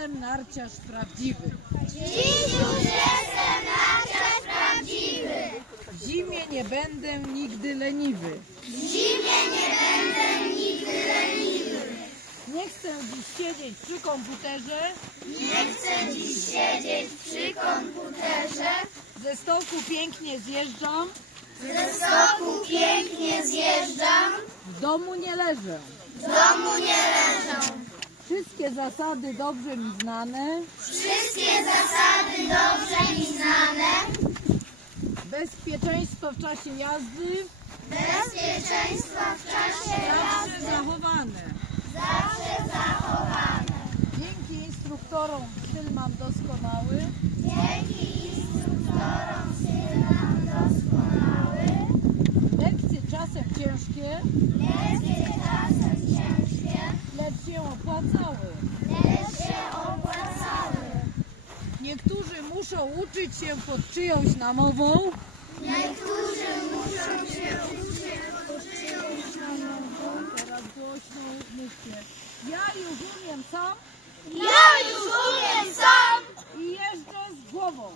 jestem narciarz prawdziwy. Dziś już jestem narciarz prawdziwy. W zimie nie będę nigdy leniwy. W zimie nie będę nigdy leniwy. Nie chcę dziś siedzieć przy komputerze, Nie chcę dziś siedzieć przy komputerze. ze stołku pięknie zjeżdżam, Ze stoku pięknie zjeżdżam. w domu nie leżę. W domu nie leżą. Wszystkie zasady dobrze mi znane, Wszystkie zasady dobrze mi znane. bezpieczeństwo w czasie jazdy Bezpieczeństwo w czasie zawsze jazdy zachowane. zawsze zachowane. Dzięki instruktorom styl mam doskonały, Dzięki instruktorom styl nam doskonały. lekcje czasem ciężkie, Lekcje czasem ciężkie, Niektórzy muszą uczyć się pod czyjąś namową. Niektórzy muszą się uczyć pod czyjąś namową. Teraz głośno mówcie. Ja już umiem sam. Ja już umiem sam. I jeżdżę z głową.